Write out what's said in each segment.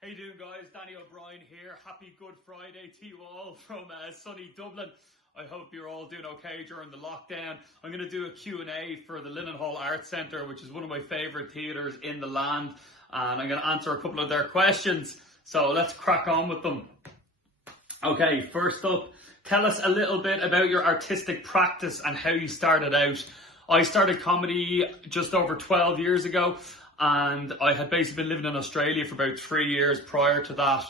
How you doing, guys? Danny O'Brien here. Happy Good Friday to you all from sunny Dublin. I hope you're all doing okay during the lockdown. I'm going to do a Q&A for the Linenhall Arts Centre, which is one of my favourite theatres in the land. And I'm going to answer a couple of their questions. So let's crack on with them. Okay, first up, tell us a little bit about your artistic practice and how you started out. I started comedy just over 12 years ago. And I had basically been living in Australia for about 3 years prior to that.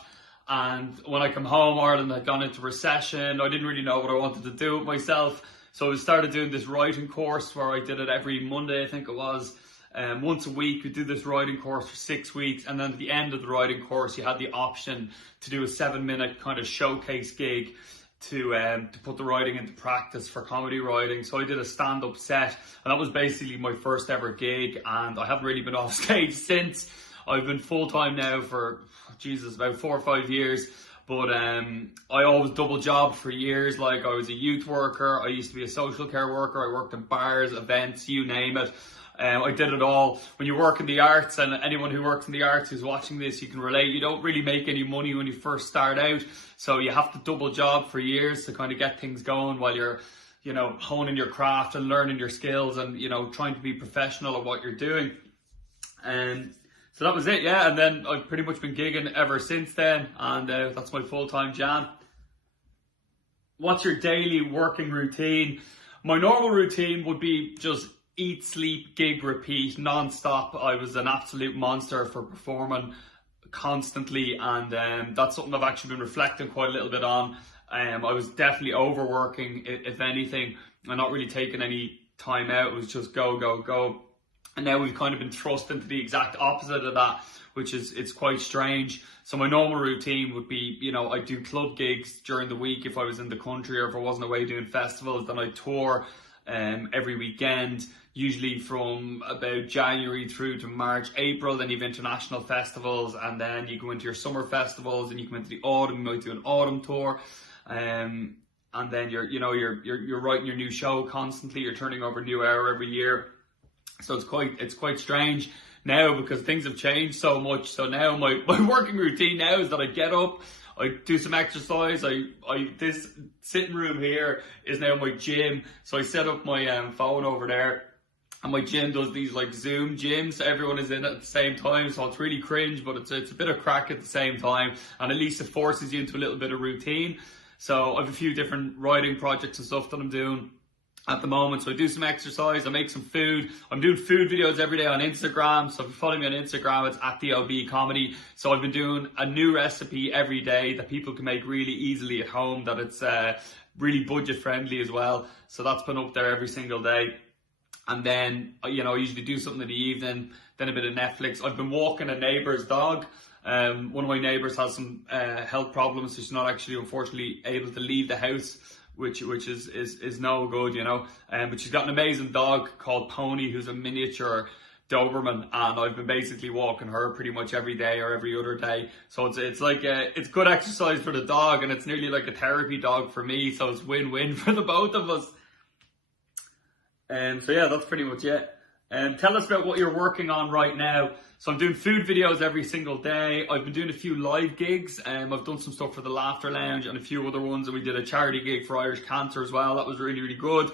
And when I come home, Ireland had gone into recession. I didn't really know what I wanted to do with myself. So I started doing this writing course where I did it every Monday, I think it was. Once a week, we do this writing course for 6 weeks. And then at the end of the writing course, you had the option to do a 7-minute kind of showcase gig to put the writing into practice for comedy writing. So I did a stand-up set, and that was basically my first ever gig, and I haven't really been off stage since. I've been full-time now for, about 4 or 5 years, but I always double jobbed for years. Like, I was a youth worker, I used to be a social care worker, I worked in bars, events, you name it. I did it all. When you work in the arts, and anyone who works in the arts who's watching this, you can relate, you don't really make any money when you first start out. So you have to double job for years to kind of get things going while you're, honing your craft and learning your skills and, trying to be professional at what you're doing. So that was it, yeah. And then I've pretty much been gigging ever since then. And that's my full-time jam. What's your daily working routine? My normal routine would be just eat, sleep, gig, repeat, non-stop. I was an absolute monster for performing constantly, and that's something I've actually been reflecting quite a little bit on. I was definitely overworking, if anything, and not really taking any time out. It was just go, go, go. And now we've kind of been thrust into the exact opposite of that, which is, it's quite strange. So my normal routine would be, I do club gigs during the week if I was in the country, or if I wasn't away doing festivals, then I tour every weekend, usually from about January through to March, April. Then you have international festivals, and then you go into your summer festivals, and you come into the autumn, you might do an autumn tour, and then you're writing your new show constantly. You're turning over a new hour every year, so it's quite strange now because things have changed so much. So now my working routine now is that I get up, I do some exercise. This sitting room here is now my gym. So I set up my phone over there, and my gym does these like Zoom gyms. So everyone is in at the same time. So it's really cringe, but it's a bit of crack at the same time. And at least it forces you into a little bit of routine. So I have a few different writing projects and stuff that I'm doing at the moment. So I do some exercise, I make some food. I'm doing food videos every day on Instagram. So if you follow me on Instagram, it's at the O Brien Comedy. So I've been doing a new recipe every day that people can make really easily at home, that it's really budget friendly as well. So that's been up there every single day. And then, I usually do something in the evening, then a bit of Netflix. I've been walking a neighbour's dog. One of my neighbours has some health problems, so she's not actually, unfortunately, able to leave the house, which is no good, but she's got an amazing dog called Pony, who's a miniature Doberman, and I've been basically walking her pretty much every day or every other day. So it's like it's good exercise for the dog, and it's nearly like a therapy dog for me, so it's win-win for the both of us. So yeah, that's pretty much it. Tell us about what you're working on right now. So I'm doing food videos every single day. I've been doing a few live gigs. I've done some stuff for the Laughter Lounge and a few other ones, and we did a charity gig for Irish Cancer as well. That was really, really good.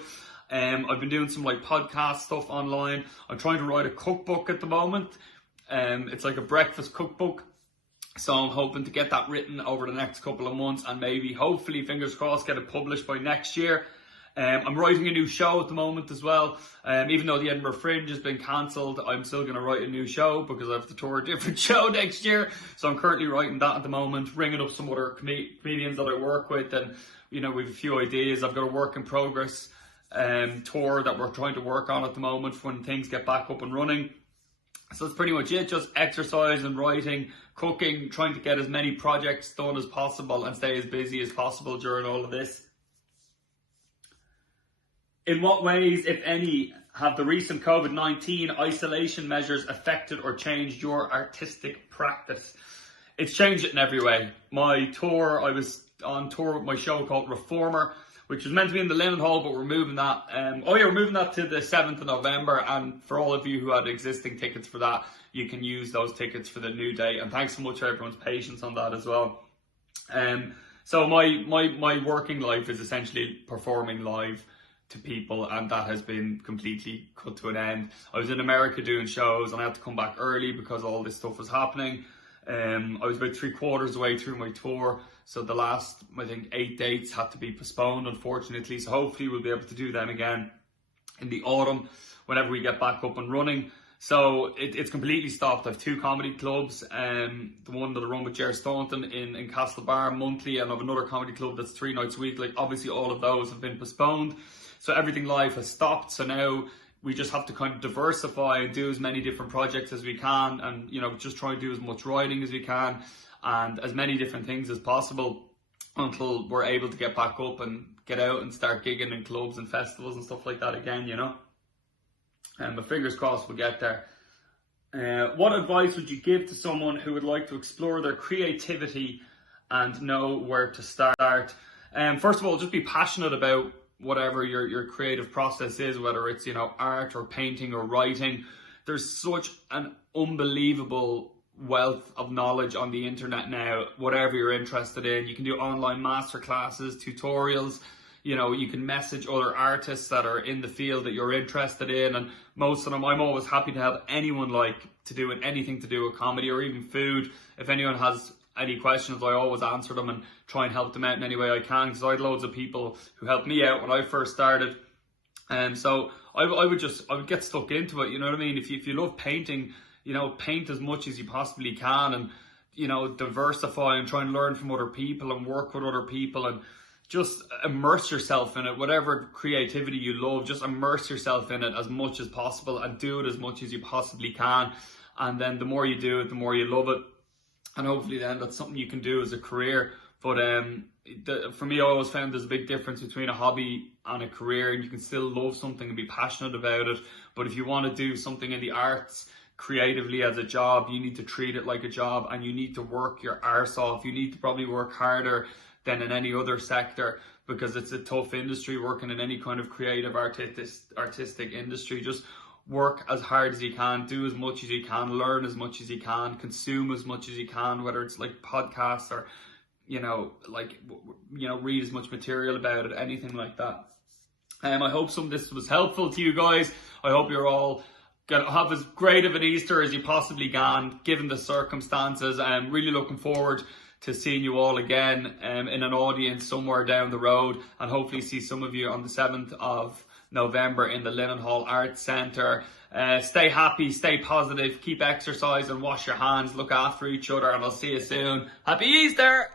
I've been doing some like podcast stuff online. I'm trying to write a cookbook at the moment. It's like a breakfast cookbook. So I'm hoping to get that written over the next couple of months, and maybe, hopefully, fingers crossed, get it published by next year. I'm writing a new show at the moment as well. Even though the Edinburgh Fringe has been cancelled, I'm still going to write a new show because I have to tour a different show next year. So I'm currently writing that at the moment, ringing up some other comedians that I work with, and we have a few ideas. I've got a work in progress tour that we're trying to work on at the moment when things get back up and running. So that's pretty much it. Just exercise and writing, cooking, trying to get as many projects done as possible and stay as busy as possible during all of this. In what ways, if any, have the recent COVID-19 isolation measures affected or changed your artistic practice? It's changed it in every way. My tour, I was on tour with my show called Reformer, which was meant to be in the Linenhall, but we're moving that. We're moving that to the 7th of November. And for all of you who had existing tickets for that, you can use those tickets for the new date. And thanks so much for everyone's patience on that as well. So my working life is essentially performing live to people, and that has been completely cut to an end. I was in America doing shows, and I had to come back early because all this stuff was happening. I was about 3/4 of the way through my tour, so the last, I think, 8 dates had to be postponed, unfortunately. So hopefully we'll be able to do them again in the autumn whenever we get back up and running. So it's completely stopped. I have 2 comedy clubs, the one that I run with Ger Staunton in Castlebar monthly, and I have another comedy club that's 3 nights a week. Like, obviously all of those have been postponed, so everything live has stopped. So now we just have to kind of diversify and do as many different projects as we can, and just try and do as much writing as we can and as many different things as possible until we're able to get back up and get out and start gigging in clubs and festivals and stuff like that again, And but fingers crossed we'll get there. What advice would you give to someone who would like to explore their creativity and know where to start? First of all, just be passionate about whatever your creative process is, whether it's art or painting or writing. There's such an unbelievable wealth of knowledge on the internet now. Whatever you're interested in, you can do online masterclasses, tutorials. You can message other artists that are in the field that you're interested in, and most of them, I'm always happy to help anyone anything to do with comedy or even food. If anyone has any questions, I always answer them and try and help them out in any way I can, because I had loads of people who helped me out when I first started. And so I would get stuck into it, you know what I mean? If you love painting, paint as much as you possibly can, and diversify and try and learn from other people and work with other people, and just immerse yourself in it. Whatever creativity you love, just immerse yourself in it as much as possible and do it as much as you possibly can. And then the more you do it, the more you love it. And hopefully then that's something you can do as a career. But for me, I always found there's a big difference between a hobby and a career. And you can still love something and be passionate about it. But if you want to do something in the arts creatively as a job, you need to treat it like a job, and you need to work your arse off. You need to probably work harder than in any other sector, because it's a tough industry working in any kind of creative artistic industry. Just work as hard as you can, do as much as you can, learn as much as you can, consume as much as you can, whether it's like podcasts or read as much material about it, anything like that. I hope some of this was helpful to you guys. I hope you're all gonna have as great of an Easter as you possibly can, given the circumstances. I'm really looking forward to seeing you all again in an audience somewhere down the road, and hopefully see some of you on the 7th of November in the Linenhall Arts Centre. Stay happy, stay positive, keep exercising, wash your hands, look after each other, and I'll see you soon. Happy Easter!